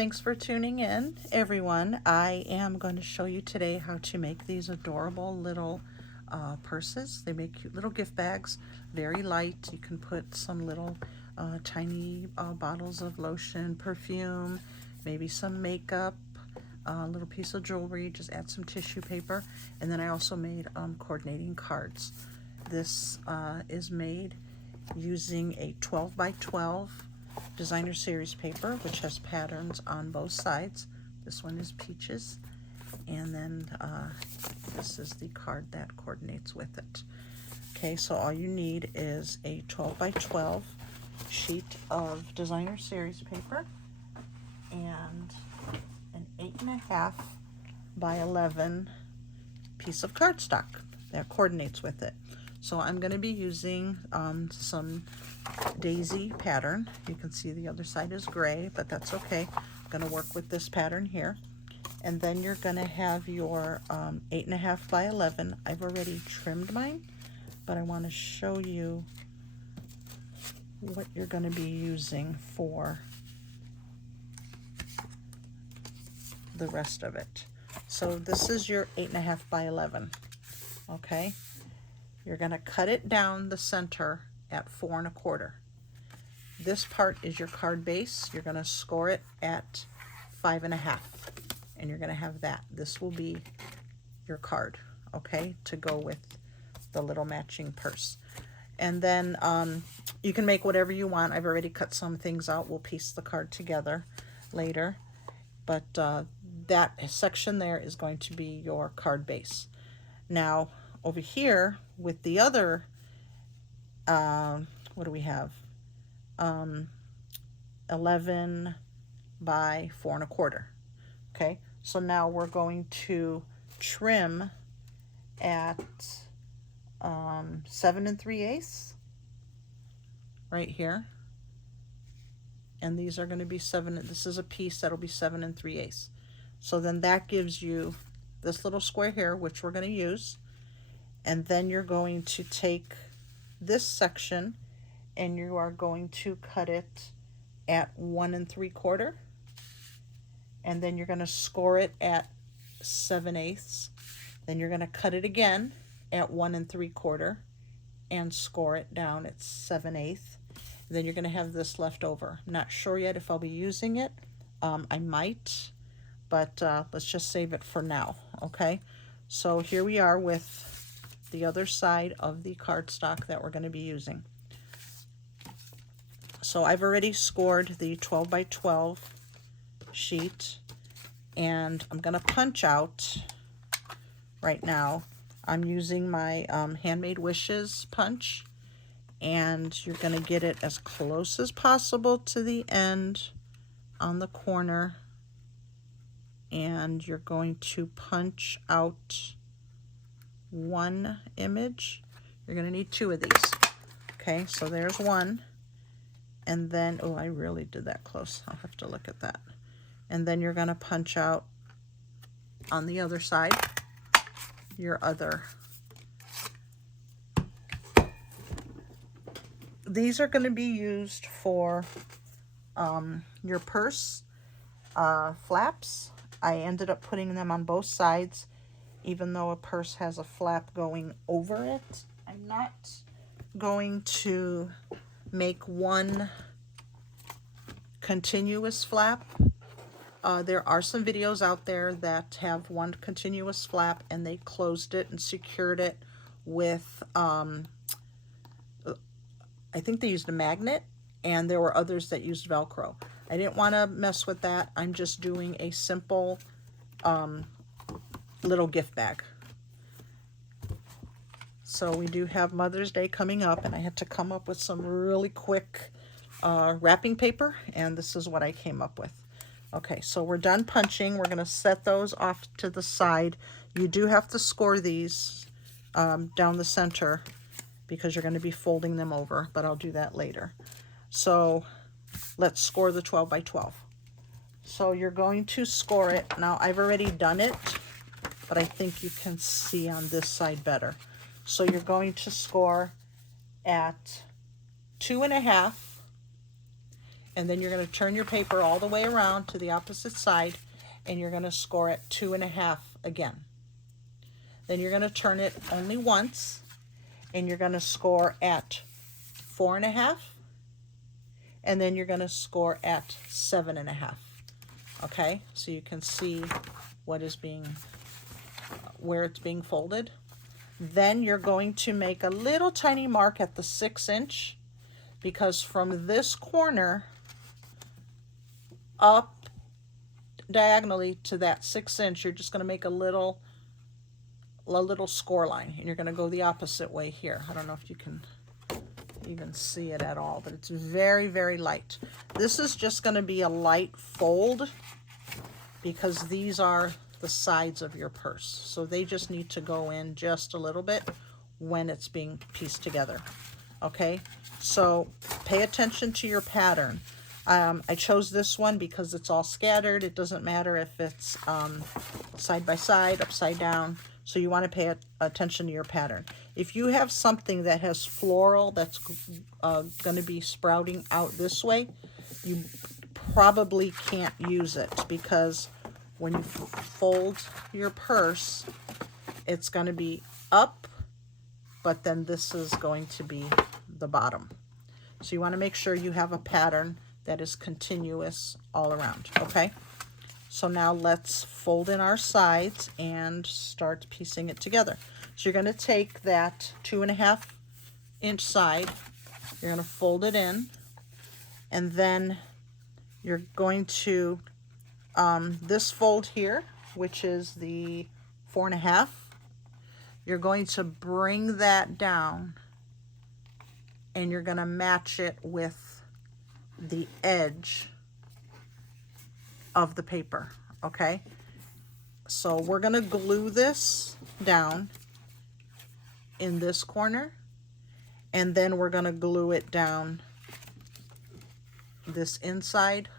thanks for tuning in, everyone. I am going to show you today how to make these adorable little purses. They make cute little gift bags, very light. You can put some little tiny bottles of lotion, perfume, maybe some makeup, a little piece of jewelry, just add some tissue paper. And then I also made coordinating cards. This is made using a 12 by 12 designer series paper, which has patterns on both sides. This one is peaches, and then this is the card that coordinates with it. Okay, so all you need is a 12 by 12 sheet of designer series paper and an 8.5 by 11 piece of cardstock that coordinates with it. So I'm going to be using some daisy pattern. You can see the other side is gray, but that's okay. I'm going to work with this pattern here. And then you're going to have your 8.5 by 11. I've already trimmed mine, but I want to show you what you're going to be using for the rest of it. So this is your 8.5 by 11. Okay. You're going to cut it down the center at 4 1/4. This part is your card base. You're going to score it at 5.5, and you're going to have that. This will be your card, okay, to go with the little matching purse. And then you can make whatever you want. I've already cut some things out. We'll piece the card together later. But that section there is going to be your card base. Now, over here with the other, what do we have? 11 by 4 1/4. Okay, so now we're going to trim at 7 3/8 right here. And these are going to be 7. This is a piece that'll be 7 3/8. So then that gives you this little square here, which we're going to use. And then you're going to take this section and you are going to cut it at 1 3/4. And then you're going to score it at 7/8. Then you're going to cut it again at 1 3/4 and score it down at 7/8. Then you're going to have this left over. I'm not sure yet if I'll be using it. I might, but let's just save it for now. Okay, so here we are with the other side of the cardstock that we're going to be using. So I've already scored the 12 by 12 sheet, and I'm going to punch out right now. I'm using my Handmade Wishes punch, and you're going to get it as close as possible to the end on the corner, and you're going to punch out one image. You're going to need 2 of these. Okay, so there's one. And then, oh, I really did that close. I'll have to look at that. And then you're going to punch out on the other side your other. These are going to be used for your purse flaps. I ended up putting them on both sides, even though a purse has a flap going over it. I'm not going to make one continuous flap. There are some videos out there that have one continuous flap and they closed it and secured it with, I think they used a magnet, and there were others that used Velcro. I didn't want to mess with that. I'm just doing a simple little gift bag. So we do have Mother's Day coming up, and I had to come up with some really quick wrapping paper, and this is what I came up with. Okay, so we're done punching. We're going to set those off to the side. You do have to score these down the center because you're going to be folding them over, but I'll do that later. So let's score the 12 by 12. So you're going to score it. Now I've already done it, but I think you can see on this side better. So you're going to score at 2.5, And then you're going to turn your paper all the way around to the opposite side, and you're going to score at 2.5 again. Then you're going to turn it only once, and you're going to score at 4.5, and then you're going to score at 7.5. Okay, so you can see what is being, where it's being folded. Then you're going to make a little tiny mark at the 6-inch, because from this corner up diagonally to that 6-inch, you're just going to make a little score line, and you're going to go the opposite way here. I don't know if you can even see it at all, but it's very, very light. This is just going to be a light fold because these are the sides of your purse, so they just need to go in just a little bit when it's being pieced together. Okay, so pay attention to your pattern. I chose this one because it's all scattered. It doesn't matter if it's side by side, upside down. So you want to pay attention to your pattern. If you have something that has floral that's going to be sprouting out this way, you probably can't use it, because when you fold your purse, it's going to be up, but then this is going to be the bottom. So you want to make sure you have a pattern that is continuous all around. Okay, so now let's fold in our sides and start piecing it together. So you're going to take that 2.5-inch side, you're going to fold it in, and then you're going to this fold here, which is the 4.5, you're going to bring that down, and you're going to match it with the edge of the paper. Okay, so we're going to glue this down in this corner, and then we're going to glue it down this inside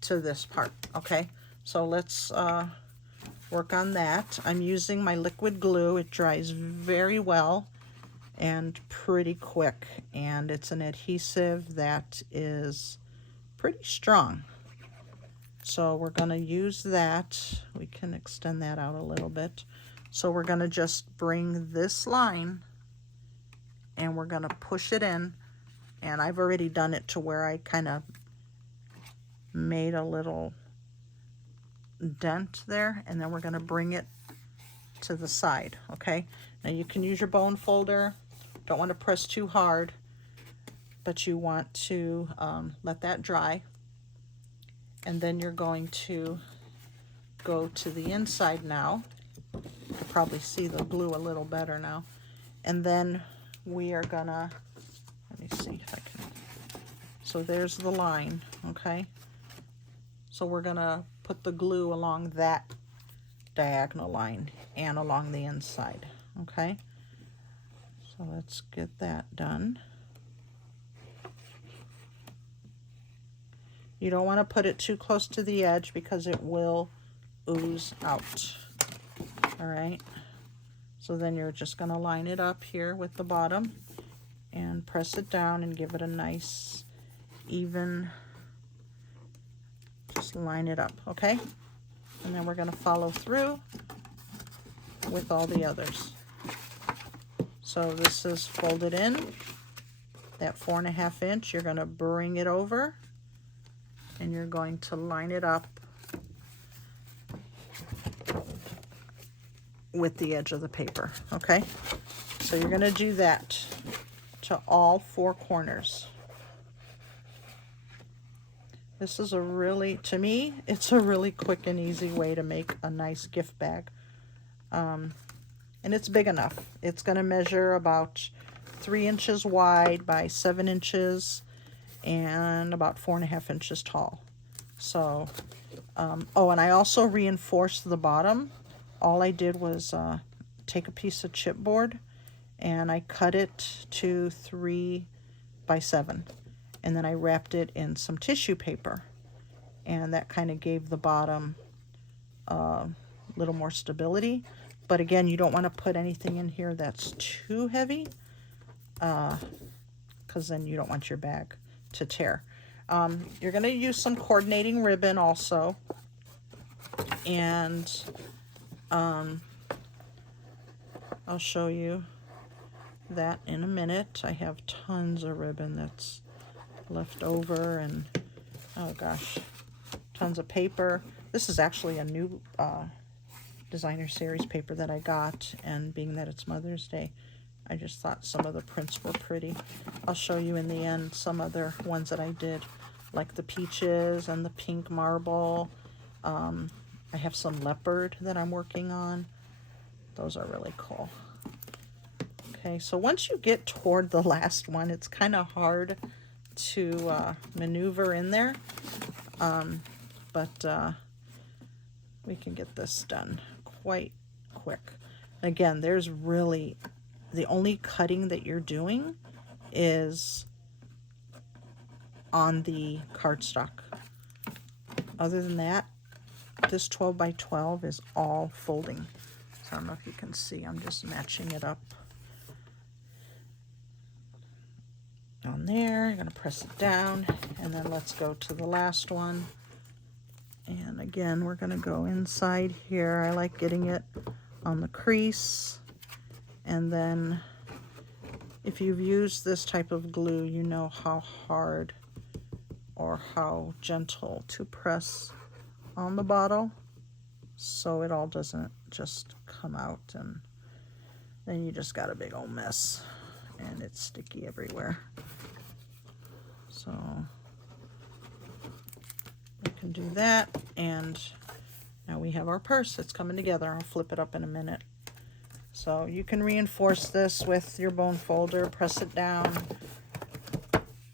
to this part. Okay, so let's work on that. I'm using my liquid glue. It dries very well and pretty quick, and it's an adhesive that is pretty strong. So we're going to use that. We can extend that out a little bit. So we're going to just bring this line and we're going to push it in, and I've already done it to where I kind of made a little dent there, and then we're going to bring it to the side. Okay, now you can use your bone folder. Don't want to press too hard, but you want to let that dry, and then you're going to go to the inside now. You can probably see the glue a little better now, and then we are gonna, let me see if I can, so there's the line. Okay, so we're gonna put the glue along that diagonal line and along the inside. Okay, so let's get that done. You don't want to put it too close to the edge because it will ooze out. All right, so then you're just going to line it up here with the bottom and press it down and give it a nice even, just line it up. Okay, and then we're going to follow through with all the others. So this is folded in, that 4.5 inch, you're going to bring it over and you're going to line it up with the edge of the paper. Okay, so you're going to do that to all 4 corners. This is a really, to me, it's a really quick and easy way to make a nice gift bag. And it's big enough. It's going to measure about 3 inches wide by 7 inches and about 4.5 inches tall. So, oh, and I also reinforced the bottom. All I did was take a piece of chipboard and I cut it to 3 by 7. And then I wrapped it in some tissue paper. And that kind of gave the bottom a little more stability. But again, you don't want to put anything in here that's too heavy, because then you don't want your bag to tear. You're going to use some coordinating ribbon also, and I'll show you that in a minute. I have tons of ribbon that's left over, and oh gosh, tons of paper. This is actually a new designer series paper that I got, and being that it's Mother's Day, I just thought some of the prints were pretty. I'll show you in the end some other ones that I did, like the peaches and the pink marble. I have some leopard that I'm working on. Those are really cool. Okay, so once you get toward the last one, it's kind of hard to maneuver in there, but we can get this done quite quick. Again, there's really, the only cutting that you're doing is on the cardstock. Other than that, this 12 by 12 is all folding. So I don't know if you can see, I'm just matching it up on there. You're going to press it down, and then let's go to the last one. And again, we're going to go inside here. I like getting it on the crease, and then if you've used this type of glue, you know how hard or how gentle to press on the bottle so it all doesn't just come out, and then you just got a big old mess and it's sticky everywhere. So we can do that, and now we have our purse. It's coming together. I'll flip it up in a minute. So you can reinforce this with your bone folder, press it down,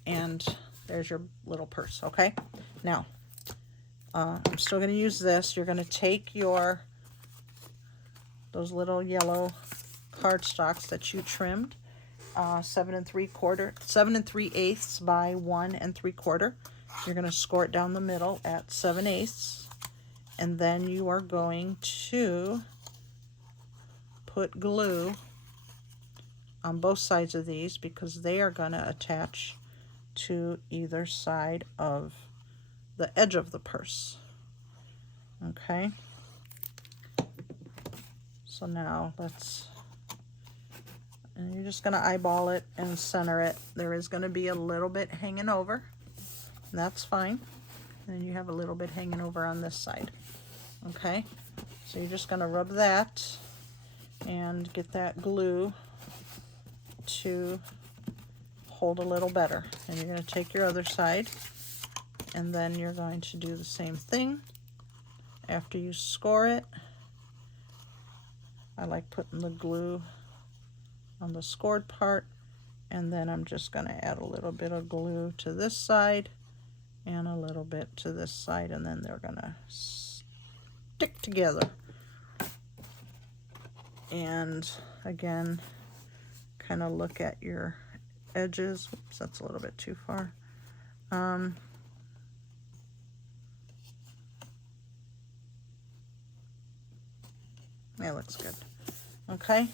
and there's your little purse. Okay, now I'm still going to use this. You're going to take those little yellow cardstocks that you trimmed, 7 3/8 by 1 3/4. You're going to score it down the middle at 7/8, and then you are going to put glue on both sides of these because they are going to attach to either side of the edge of the purse. Okay, so now and you're just going to eyeball it and center it. There is going to be a little bit hanging over, and that's fine. And then you have a little bit hanging over on this side. Okay, so you're just going to rub that and get that glue to hold a little better. And you're going to take your other side, and then you're going to do the same thing after you score it. I like putting the glue on the scored part, and then I'm just going to add a little bit of glue to this side and a little bit to this side, and then they're going to stick together. And again, kind of look at your edges. Oops, that's a little bit too far. Yeah, looks good. Okay,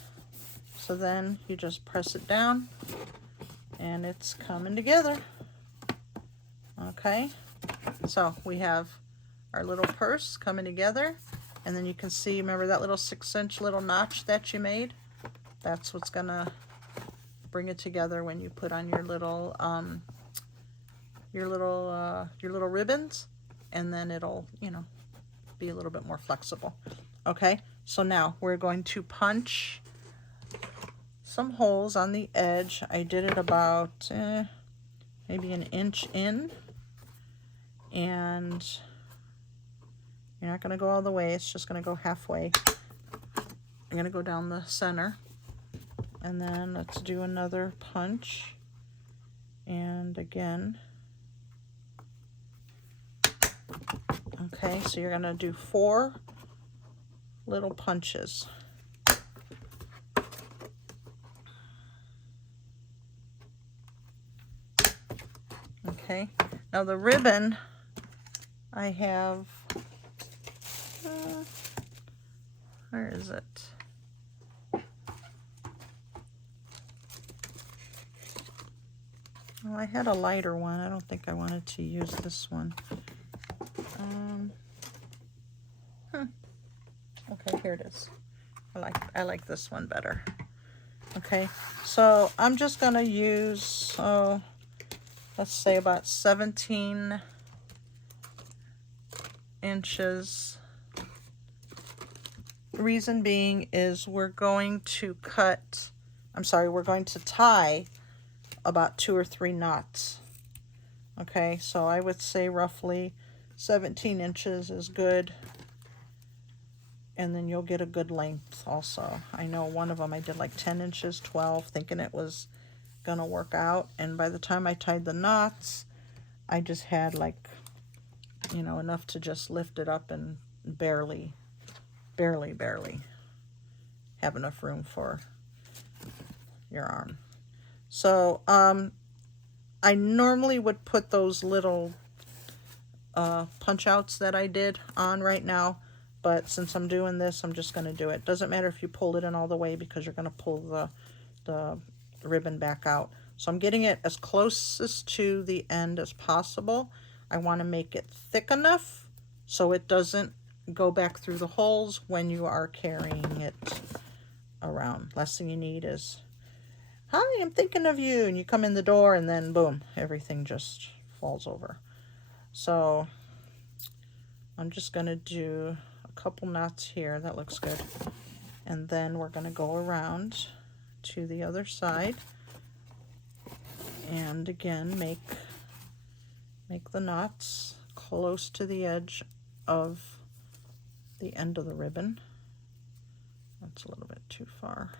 so then you just press it down and it's coming together. Okay, so we have our little purse coming together, and then you can see, remember that little 6-inch little notch that you made? That's what's gonna bring it together when you put on your little ribbons, and then it'll, you know, be a little bit more flexible. Okay, so now we're going to punch some holes on the edge. I did it about maybe 1 inch in, and you're not going to go all the way, it's just going to go halfway. I'm going to go down the center, and then let's do another punch, and again. Okay, so you're going to do 4 little punches. Okay, now the ribbon I have, where is it? Well, I had a lighter one. I don't think I wanted to use this one. Okay, here it is. I like this one better. Okay, so I'm just gonna use, let's say about 17 inches. Reason being is we're going to tie about 2 or 3 knots. Okay, so I would say roughly 17 inches is good. And then you'll get a good length also. I know one of them I did like 10 inches, 12, thinking it was gonna work out. And by the time I tied the knots, I just had like, you know, enough to just lift it up and barely have enough room for your arm. So I normally would put those little punch outs that I did on right now, but since I'm doing this, I'm just going to do it. Doesn't matter if you pull it in all the way because you're going to pull the ribbon back out. So I'm getting it as closest to the end as possible. I want to make it thick enough so it doesn't go back through the holes when you are carrying it around. Last thing you need is, hi, I'm thinking of you, and you come in the door and then boom, everything just falls over. So I'm just going to do a couple knots here. That looks good. And then we're going to go around to the other side and again make the knots close to the edge of the end of the ribbon. That's a little bit too far.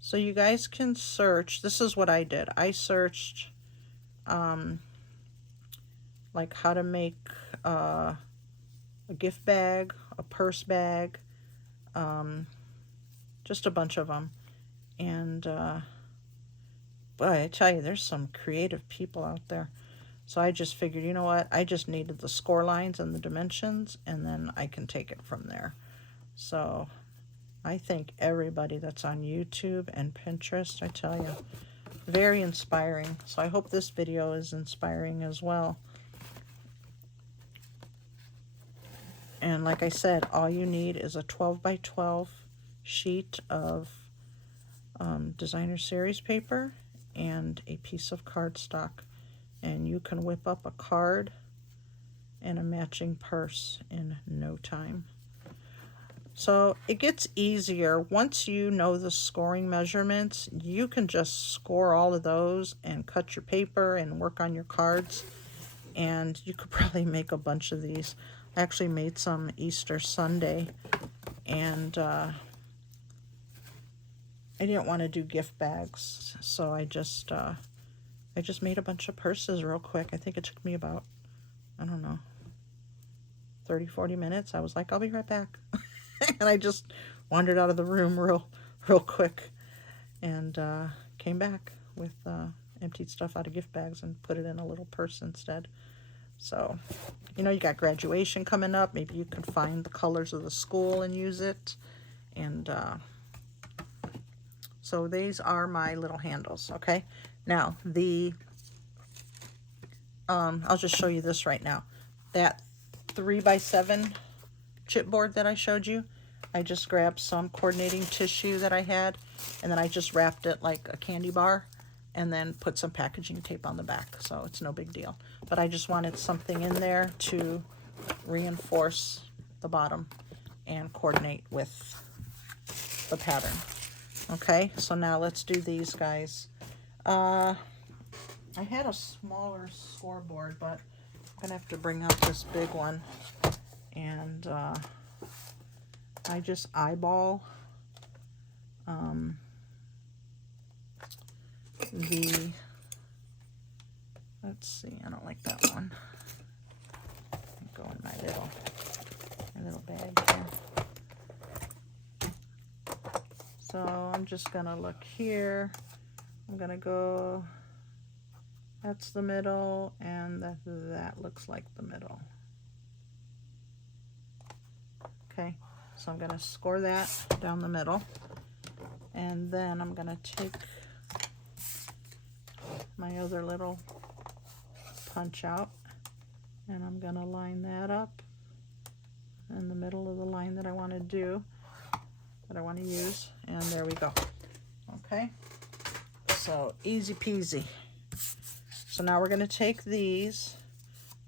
So you guys can search. This is what I did. I searched like how to make a gift bag, a purse bag, just a bunch of them. And boy, I tell you, there's some creative people out there. So I just figured, you know what, I just needed the score lines and the dimensions, and then I can take it from there. So I think everybody that's on YouTube and Pinterest, I tell you, very inspiring. So I hope this video is inspiring as well. And like I said, all you need is a 12 by 12 sheet of designer series paper and a piece of cardstock. And you can whip up a card and a matching purse in no time. So it gets easier once you know the scoring measurements. You can just score all of those and cut your paper and work on your cards, and you could probably make a bunch of these. I actually made some Easter Sunday, and I didn't want to do gift bags, so I just made a bunch of purses real quick. I think it took me about, I don't know, 30-40 minutes. I was like, I'll be right back. And I just wandered out of the room real quick, and came back with emptied stuff out of gift bags and put it in a little purse instead. So, you know, you got graduation coming up. Maybe you can find the colors of the school and use it. And so these are my little handles, okay? Now, I'll just show you this right now. That 3x7 chipboard that I showed you, I just grabbed some coordinating tissue that I had, and then I just wrapped it like a candy bar and then put some packaging tape on the back, so it's no big deal. But I just wanted something in there to reinforce the bottom and coordinate with the pattern. Okay, so now let's do these guys. I had a smaller scoreboard, but I'm gonna have to bring out this big one, and I just eyeball let's see, I don't like that one. Go in my little bag here. So I'm just gonna look here. I'm gonna go, that's the middle, and that looks like the middle. Okay, So I'm going to score that down the middle. And then I'm going to take my other little punch out, and I'm going to line that up in the middle of the line that I want to do, that I want to use, and there we go. Okay, so easy peasy. So now we're going to take these,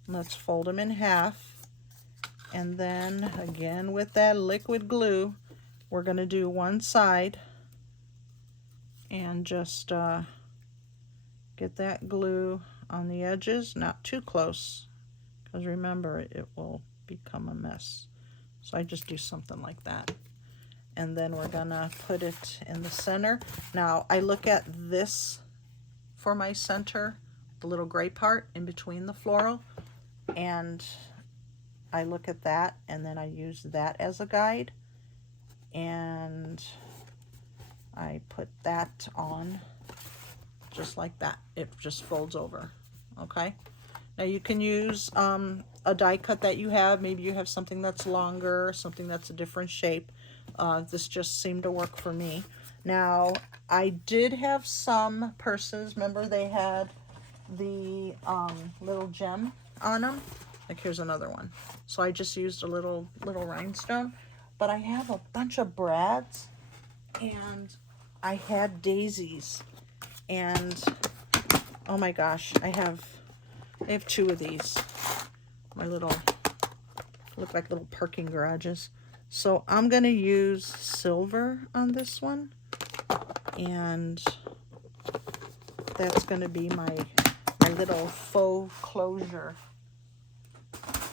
let's fold them in half, and then again with that liquid glue, we're going to do one side and just get that glue on the edges, not too close, because remember it will become a mess. So I just do something like that. And then we're gonna put it in the center. Now I look at this for my center, the little gray part in between the floral, and I look at that and then I use that as a guide, and I put that on just like that. It just folds over. Okay, now you can use a die cut that you have. Maybe you have something that's longer, something that's a different shape. This just seemed to work for me. Now I did have some purses, remember they had the little gem on them. Like here's another one. So I just used a little rhinestone, but I have a bunch of brads and I had daisies, and oh my gosh, I have two of these. My little, look like little parking garages. So I'm gonna use silver on this one, and that's gonna be my little faux closure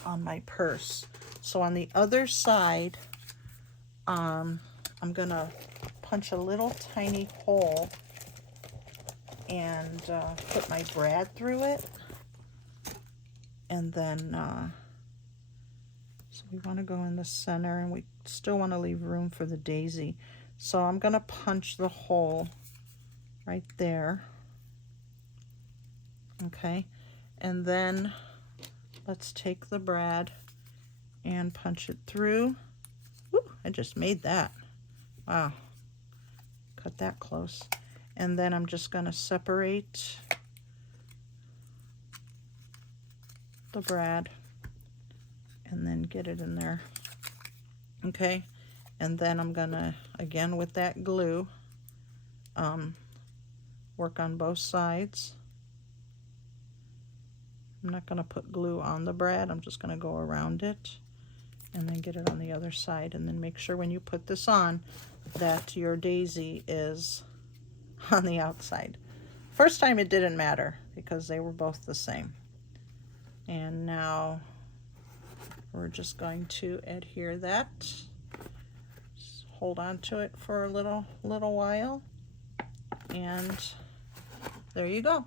on my purse. So on the other side, I'm gonna punch a little tiny hole and put my brad through it, and then so we want to go in the center, and we still want to leave room for the daisy. So I'm gonna punch the hole right there. Okay, and then let's take the brad and punch it through. Woo, I just made that. Wow, cut that close. And then I'm just going to separate the brad and then get it in there. Okay, and then I'm going to, again with that glue, work on both sides. I'm not going to put glue on the brad, I'm just going to go around it and then get it on the other side. And then make sure when you put this on that your daisy is on the outside. First time it didn't matter because they were both the same. And now we're just going to adhere that. Just hold on to it for a little while, and there you go.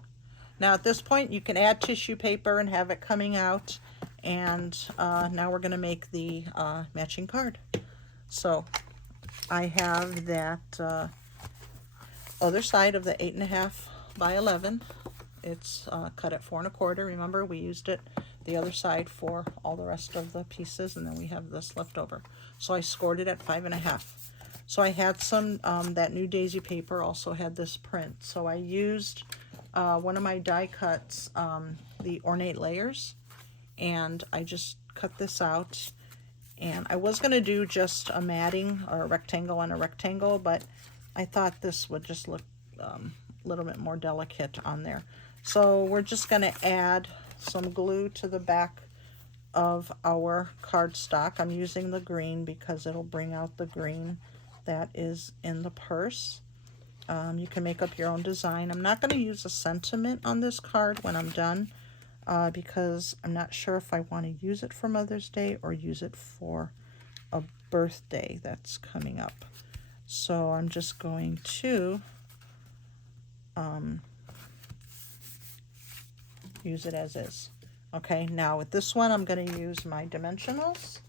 Now at this point you can add tissue paper and have it coming out, and now we're going to make the matching card. So I have that other side of the 8.5 by 11. It's cut at 4 1/4. Remember, we used it the other side for all the rest of the pieces, and then we have this left over. So I scored it at 5.5. So I had some, that new daisy paper also had this print. So I used one of my die cuts, the ornate layers, and I just cut this out. And I was going to do just a matting or a rectangle on a rectangle, but I thought this would just look a little bit more delicate on there. So we're just going to add some glue to the back of our cardstock. I'm using the green because it'll bring out the green that is in the purse. You can make up your own design. I'm not going to use a sentiment on this card when I'm done because I'm not sure if I want to use it for Mother's Day or use it for a birthday that's coming up. So I'm just going to use it as is. Okay, now with this one I'm going to use my dimensionals,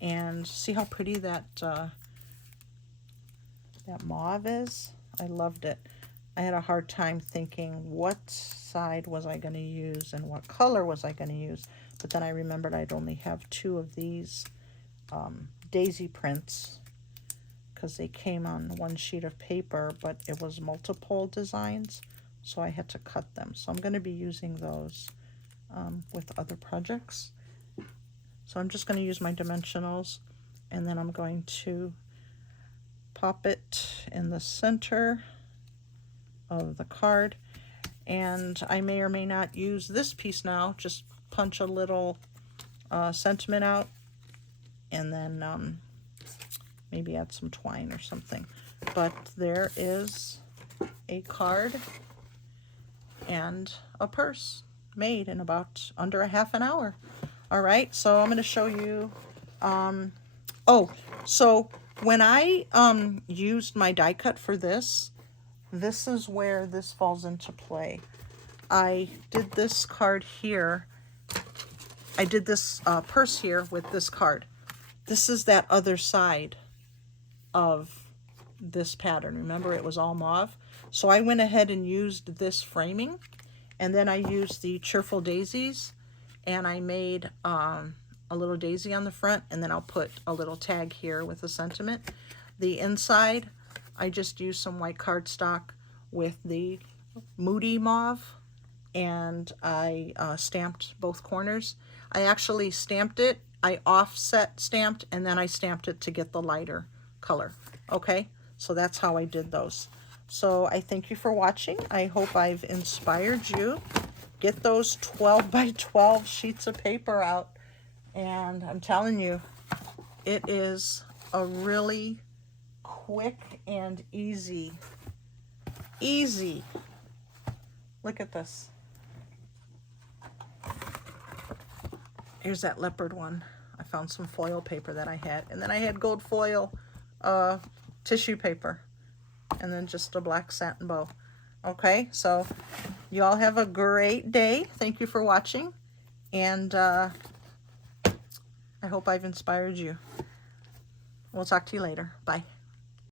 and see how pretty that that mauve is. I loved it. I had a hard time thinking what side was I going to use and what color was I going to use, but then I remembered I'd only have 2 of these daisy prints because they came on one sheet of paper, but it was multiple designs, so I had to cut them. So I'm going to be using those with other projects. So I'm just going to use my dimensionals, and then I'm going to pop it in the center of the card. And I may or may not use this piece now, just punch a little sentiment out, and then maybe add some twine or something. But there is a card and a purse made in about under a half an hour. All right, so I'm going to show you. Oh, so when I used my die cut for this, this is where this falls into play. I did this card here. I did this purse here with this card. This is that other side of this pattern. Remember, it was all mauve. So I went ahead and used this framing, and then I used the Cheerful Daisies, and I made a little daisy on the front, and then I'll put a little tag here with a sentiment. The inside, I just used some white cardstock with the Moody Mauve, and I stamped both corners. I actually stamped it, I offset stamped, and then I stamped it to get the lighter color. Okay, so that's how I did those. So I thank you for watching. I hope I've inspired you. Get those 12 by 12 sheets of paper out, and I'm telling you, it is a really quick and easy. Look at this. Here's that leopard one. I found some foil paper that I had, and then I had gold foil tissue paper, and then just a black satin bow. Okay, so you all have a great day. Thank you for watching, and I hope I've inspired you. We'll talk to you later. Bye.